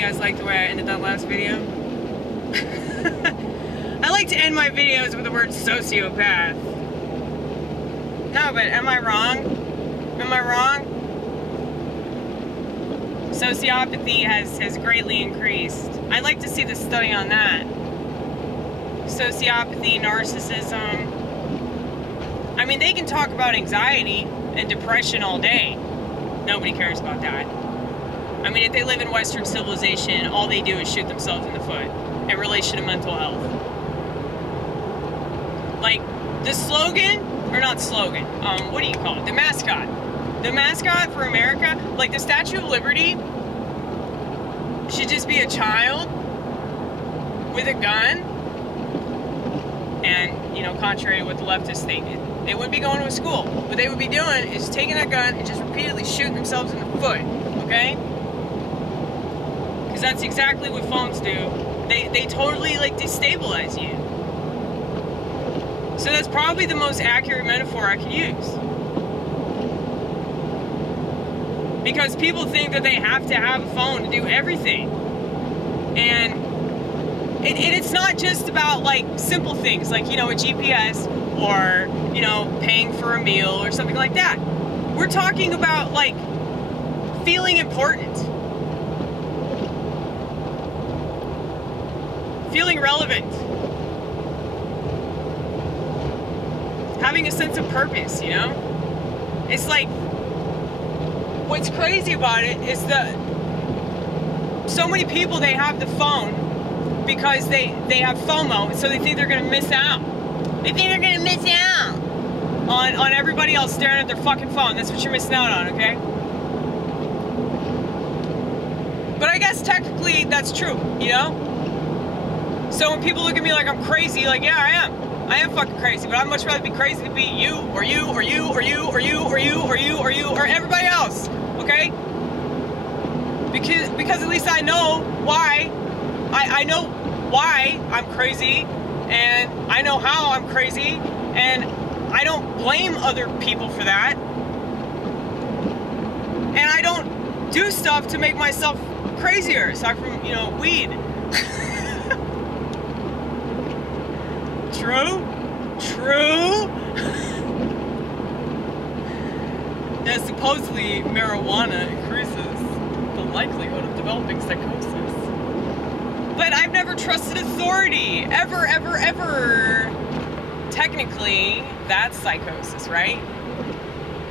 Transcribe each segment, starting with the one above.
guys like the way I ended that last video? I like to end my videos with the word sociopath. No, but am I wrong? Am I wrong? Sociopathy has greatly increased. I'd like to see the study on that. Sociopathy, narcissism. I mean, they can talk about anxiety and depression all day. Nobody cares about that. I mean, if they live in Western civilization, all they do is shoot themselves in the foot in relation to mental health. Like, the slogan, or not slogan, what do you call it? The mascot. The mascot for America, like the Statue of Liberty, should just be a child with a gun. And, you know, contrary to what the leftists think, they wouldn't be going to a school. What they would be doing is taking a gun and just repeatedly shooting themselves in the foot, okay? Because that's exactly what phones do. They totally, like, destabilize you. So that's probably the most accurate metaphor I can use. Because people think that they have to have a phone to do everything. And it's not just about, like, simple things, like, you know, a GPS or, you know, paying for a meal or something like that. We're talking about, like, feeling important. Feeling relevant. Having a sense of purpose, you know? It's like, what's crazy about it is that so many people, they have the phone because they have FOMO, so they think they're going to miss out. They think they're going to miss out on everybody else staring at their fucking phone. That's what you're missing out on, okay? But I guess technically that's true, you know? So when people look at me like I'm crazy, like, yeah, I am. I am fucking crazy, but I'd much rather be crazy than be you, or you, or you, or you, or you, or you, or you, or you, or everybody else, okay? Because at least I know why. I know why I'm crazy, and I know how I'm crazy, and I don't blame other people for that. And I don't do stuff to make myself crazier, aside from, you know, weed. True? True? That supposedly marijuana increases the likelihood of developing psychosis. But I've never trusted authority. Ever, ever, ever. Technically, that's psychosis, right?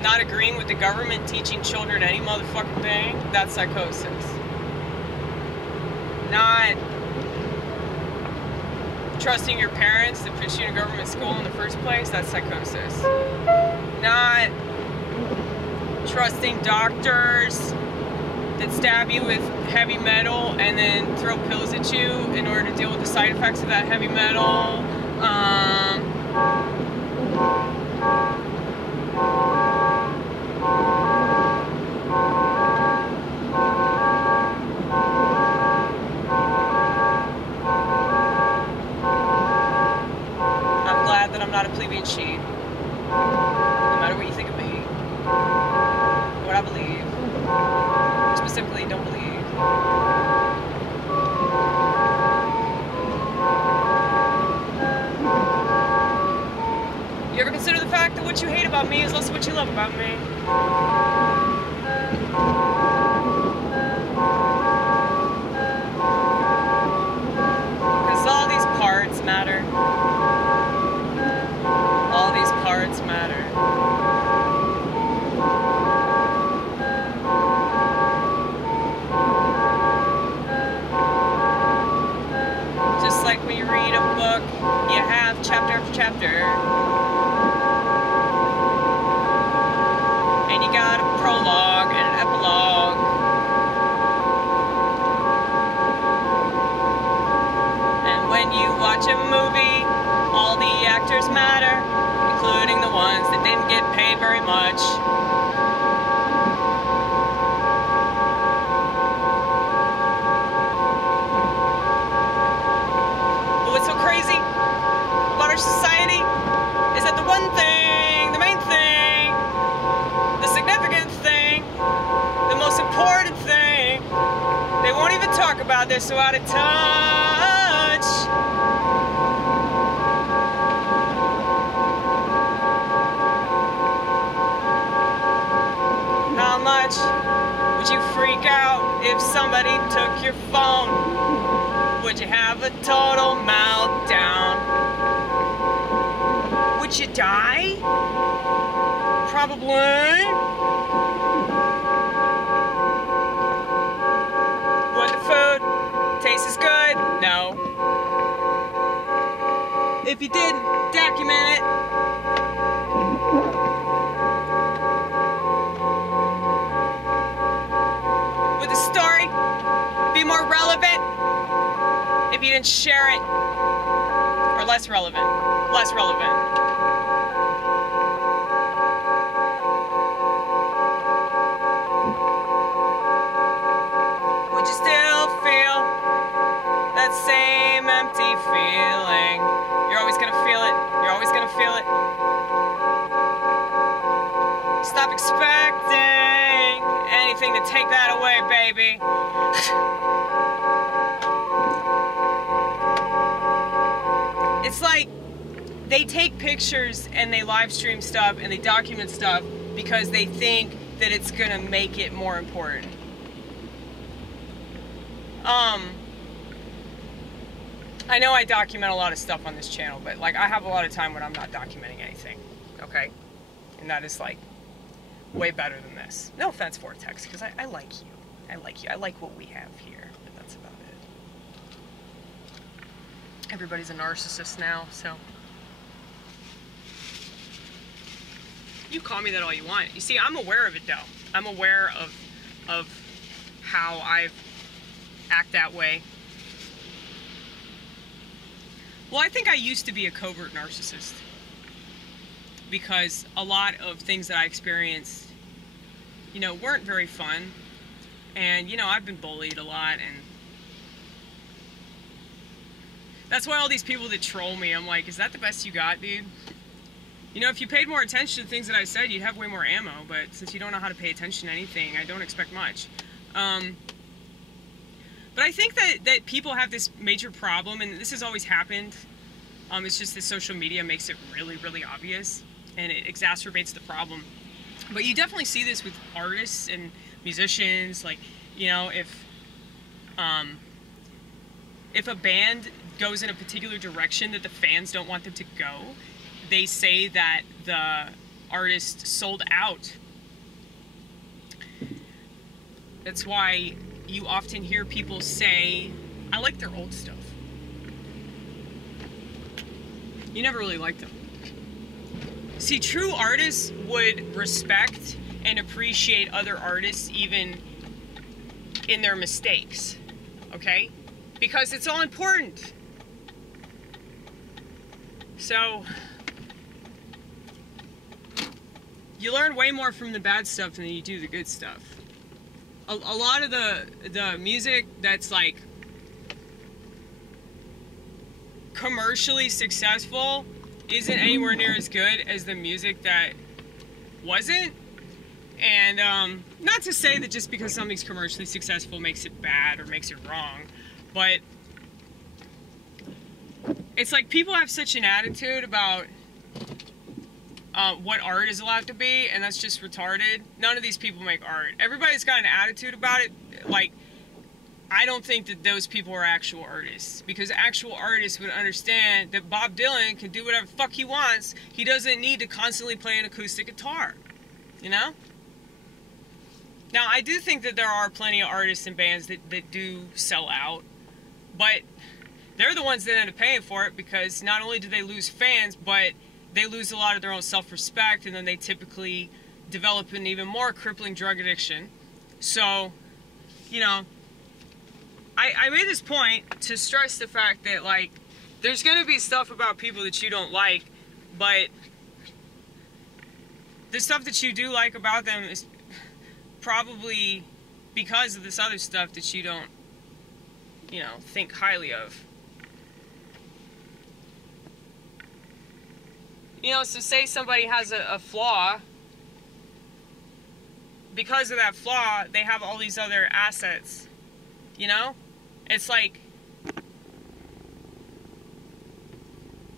Not agreeing with the government teaching children any motherfucking thing, that's psychosis. Not trusting your parents to put you in a government school in the first place, that's psychosis. Not trusting doctors that stab you with heavy metal and then throw pills at you in order to deal with the side effects of that heavy metal. I'm glad that I'm not a plebeian sheep. No matter what you think of me, what I believe, specifically don't believe. You ever consider the fact that what you hate about me is also what you love about me? Because all these parts matter. All these parts matter. Just like when you read a book, you have chapter after chapter. And you got a prologue and an epilogue. And when you watch a movie, all the actors matter, including the ones that didn't get paid very much. But what's so crazy about our society is that the one thing, the main thing, the significant thing, the most important thing, they won't even talk about about they're so out of touch. How much would you freak out if somebody took your phone? Would you have a total meltdown? Would you die? Probably. Would the food taste as good? No. If you didn't document it, would the story be more relevant if you didn't share it? Or less relevant? Less relevant. Would you still feel that same empty feeling? You're always gonna feel it. You're always gonna feel it. Stop expecting anything to take that away, baby. It's like they take pictures and they live stream stuff and they document stuff because they think that it's gonna make it more important. I know I document a lot of stuff on this channel, but like I have a lot of time when I'm not documenting anything, okay? And that is like way better than this. No offense, Vortex, because I like you. I like you. I like what we have here, but that's about it. Everybody's a narcissist now, so. You call me that all you want. You see, I'm aware of it though. I'm aware of how I act that way. Well, I think I used to be a covert narcissist because a lot of things that I experienced, you know, weren't very fun. And, you know, I've been bullied a lot, and that's why all these people that troll me, I'm like, is that the best you got, dude? You know, if you paid more attention to things that I said, you'd have way more ammo, but since you don't know how to pay attention to anything, I don't expect much. But I think that people have this major problem, and this has always happened. It's just that social media makes it really, really obvious, and it exacerbates the problem. But you definitely see this with artists and musicians. Like, you know, if a band goes in a particular direction that the fans don't want them to go, they say that the artist sold out. That's why you often hear people say, I like their old stuff. You never really liked them. See, true artists would respect and appreciate other artists even in their mistakes, okay? Because it's all important. So, you learn way more from the bad stuff than you do the good stuff. A lot of the music that's like commercially successful isn't anywhere near as good as the music that wasn't. And not to say that just because something's commercially successful makes it bad or makes it wrong, but it's like people have such an attitude about what art is allowed to be, and that's just retarded. None of these people make art. Everybody's got an attitude about it. Like, I don't think that those people are actual artists, because actual artists would understand that Bob Dylan can do whatever the fuck he wants. He doesn't need to constantly play an acoustic guitar, you know? Now, I do think that there are plenty of artists and bands that do sell out, but they're the ones that end up paying for it, because not only do they lose fans, but they lose a lot of their own self-respect, and then they typically develop an even more crippling drug addiction. So, you know, I made this point to stress the fact that, like, there's going to be stuff about people that you don't like, but the stuff that you do like about them is probably because of this other stuff that you don't, you know, think highly of. You know, so say somebody has a flaw. Because of that flaw, they have all these other assets, you know? It's like,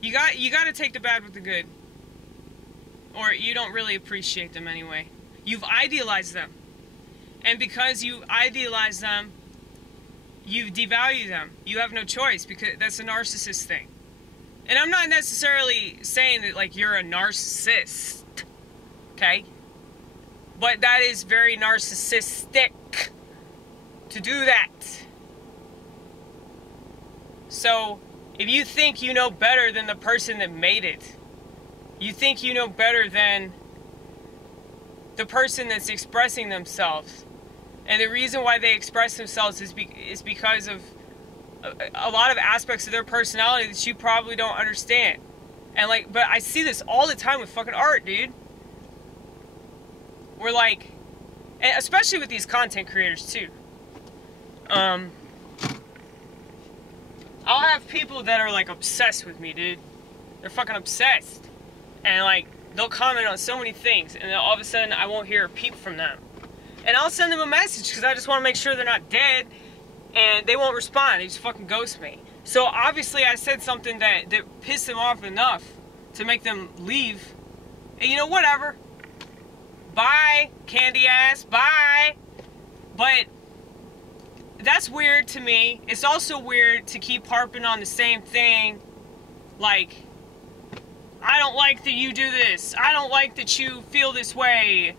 you got to take the bad with the good, or you don't really appreciate them anyway. You've idealized them, and because you idealize them, you devalue them. You have no choice, because that's a narcissist thing. And I'm not necessarily saying that, like, you're a narcissist, okay? But that is very narcissistic to do that. So, if you think you know better than the person that made it, you think you know better than the person that's expressing themselves, and the reason why they express themselves is because of a lot of aspects of their personality that you probably don't understand. And like, but I see this all the time with fucking art, dude. We're like, and especially with these content creators too. I'll have people that are like obsessed with me, dude. They're fucking obsessed. And like, they'll comment on so many things, and then all of a sudden I won't hear a peep from them. And I'll send them a message because I just want to make sure they're not dead, and they won't respond. They just fucking ghost me. So obviously I said something that pissed them off enough to make them leave. And you know, whatever. Bye, candy ass, bye. But that's weird to me. It's also weird to keep harping on the same thing. Like, I don't like that you do this. I don't like that you feel this way.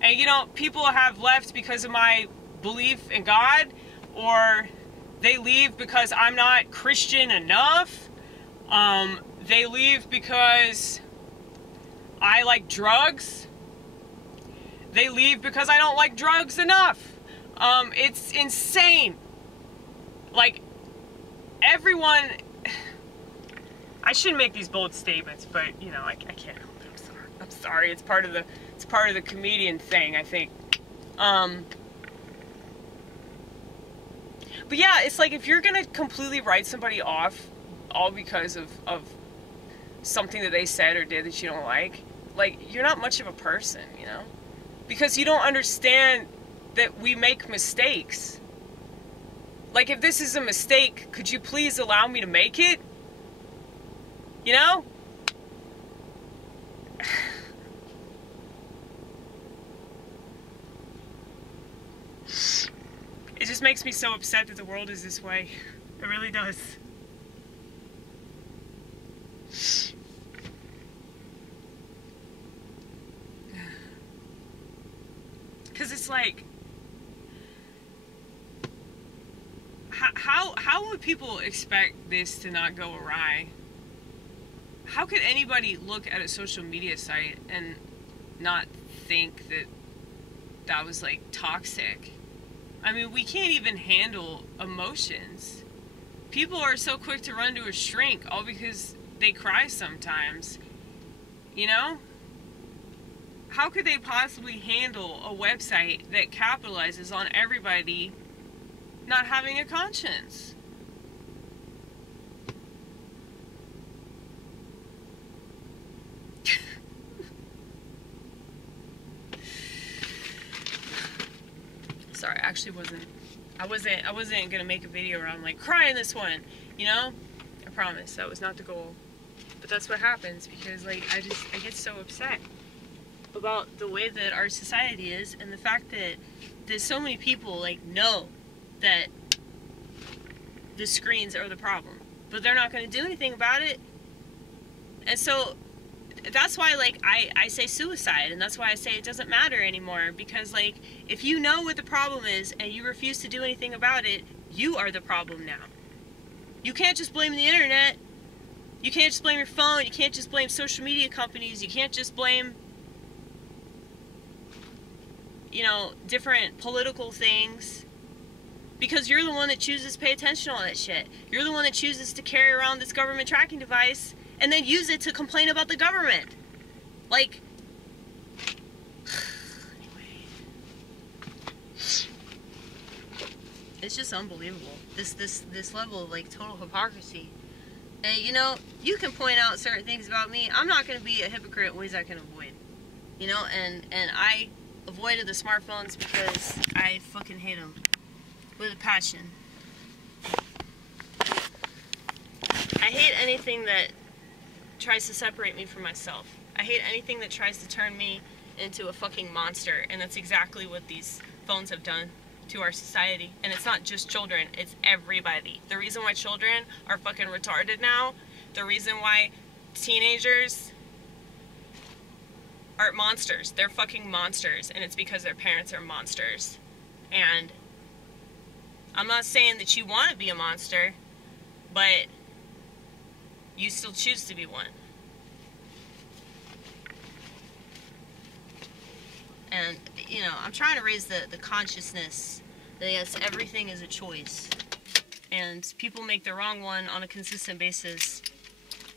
And you know, people have left because of my belief in God, or they leave because I'm not Christian enough. They leave because I like drugs. They leave because I don't like drugs enough. It's insane. Like, everyone... I shouldn't make these bold statements, but you know, I can't help it. I'm sorry. It's part of the comedian thing, I think. But yeah, it's like, if you're gonna completely write somebody off all because of something that they said or did that you don't like, you're not much of a person, you know? Because you don't understand that we make mistakes. Like, if this is a mistake, could you please allow me to make it? You know? It just makes me so upset that the world is this way. It really does. Because it's like, how would people expect this to not go awry? How could anybody look at a social media site and not think that that was like toxic? I mean, we can't even handle emotions. People are so quick to run to a shrink all because they cry sometimes. You know? How could they possibly handle a website that capitalizes on everybody not having a conscience? Sorry, I actually wasn't gonna make a video where I'm like crying this one, you know? I promise that was not the goal. But that's what happens, because like I get so upset about the way that our society is, and the fact that there's so many people like know that the screens are the problem, but they're not going to do anything about it. And so that's why like I say suicide, and that's why I say it doesn't matter anymore, because like if you know what the problem is and you refuse to do anything about it, you are the problem now. You can't just blame the internet. You can't just blame your phone. You can't just blame social media companies. You can't just blame, you know, different political things, because you're the one that chooses to pay attention to all that shit. You're the one that chooses to carry around this government tracking device and then use it to complain about the government. Like, anyway, it's just unbelievable. This level of like total hypocrisy. And you know, you can point out certain things about me. I'm not going to be a hypocrite in ways I can avoid. You know, and I avoided the smartphones because I fucking hate them with a passion. hate anything that tries to separate me from myself. I hate anything that tries to turn me into a fucking monster, and that's exactly what these phones have done to our society. And it's not just children, it's everybody. The reason why children are fucking retarded now, the reason why teenagers are monsters, they're fucking monsters, and it's because their parents are monsters. And I'm not saying that you want to be a monster, but you still choose to be one. And, you know, I'm trying to raise the consciousness that, yes, everything is a choice. And people make the wrong one on a consistent basis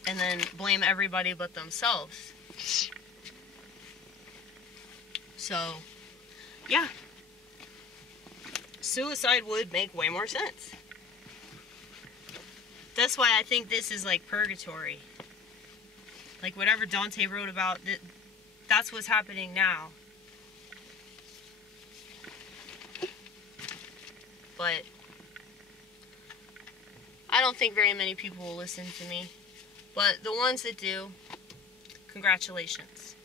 and then blame everybody but themselves. So, yeah. Suicide would make way more sense. That's why I think this is like purgatory. Like whatever Dante wrote about, that's what's happening now. But I don't think very many people will listen to me. But the ones that do, congratulations.